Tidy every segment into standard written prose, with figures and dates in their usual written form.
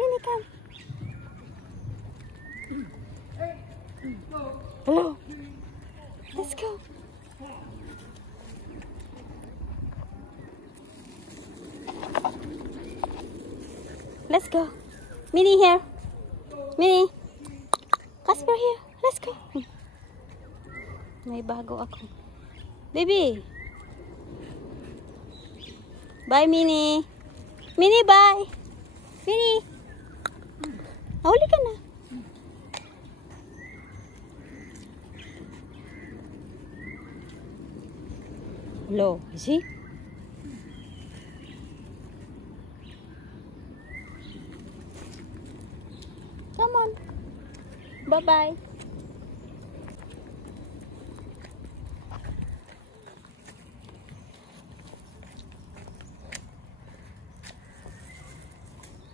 Mini, come. Hello. Let's go. Let's go. Mini here. Mini. Casper here. Let's go. May bago ako. Baby. Bye, Mini. Mini, bye. Mini. Nahuli ka na. Hello. Is he? Come on. Bye-bye.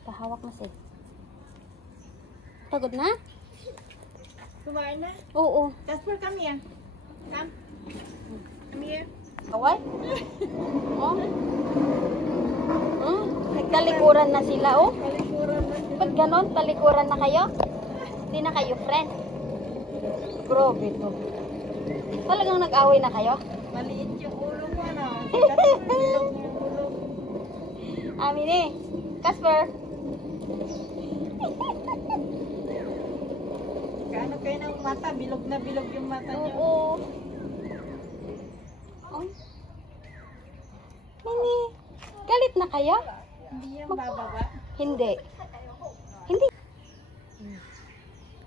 Pahawak na siya. Pagod na? Kumain na? Oo. Casper, come here. Come. Come here. Kaway? Oh? Nagtalikuran na sila, oh? Kalikuran na siya. Ba't ganon? Talikuran na kayo? Hindi na kayo friend? Grabe to. Talagang nag-away na kayo? Maliit yung ulo mo, no? Bilog yung ulo. Amin eh. Casper. Kaano kayo ng mata? Bilog na bilog yung mata niyo. Oo. Ay. Mini. Galit na kayo? Hindi yan bababa. Hindi. Hindi.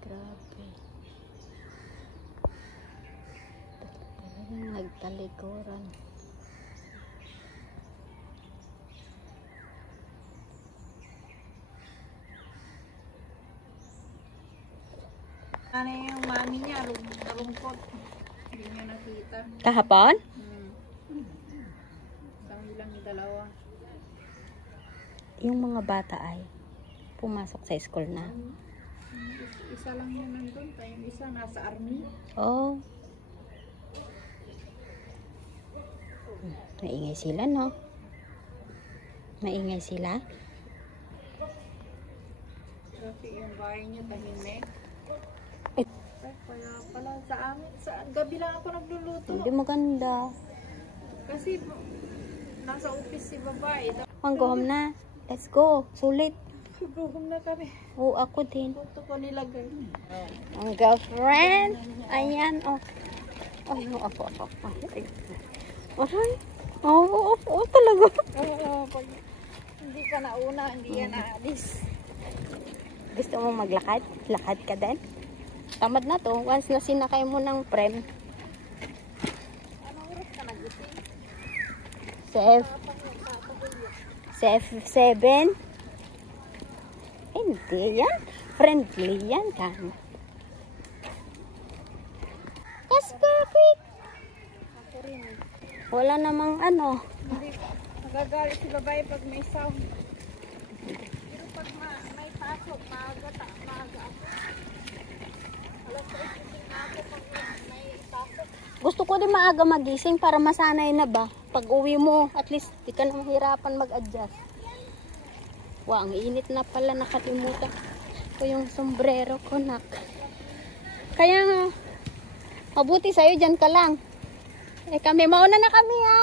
Grabe. Talagang nagtalikuran. Ano yung mami niya? Narungkot. Hindi niya nakita. Kahapon? Kami lang yung dalawa. Yung mga bata ay pumasok sa school na. Isa lang yun nandun. Yung isa nasa army. Oh. Maingay sila, no? Maingay sila. Kasi yung bahay niya tahimik. Eh. Ay, kaya pala sa amin. Sa gabi lang ako nagluluto. Hindi maganda. Kasi nasa office si babae. Ang go home na. Let's go. Sulit. Guguhom na kami. Oo, ako din. Puto ko nilagay. Ang girlfriend. Ayan, oh. Ay, no, ako. Ay. Aray. Oo, talaga. Oo, pag hindi ka nauna, hindi yan aalis. Gusto mo maglakad? Lakad ka din? Tamad na to. Once na sinakay mo ng prem. Anong oras ka nagising? F7? Hindi yan. Friendly yan ka. Casper, quick! Ako rin. Wala namang ano. Hindi, nagagalit si babae pag may sound. Pero pag may pasok, maaga ako. Alas 3 gising na ako pag may pasok. Gusto ko din maaga magising para masanay na ba. Pag uwi mo, at least di ka na mahirapan mag-adjust. Wow, ang init na pala. Nakalimutan ko yung sombrero ko, nak. Kaya nga, mabuti sa'yo, dyan ka lang. Eh kami, mauna na kami, ha.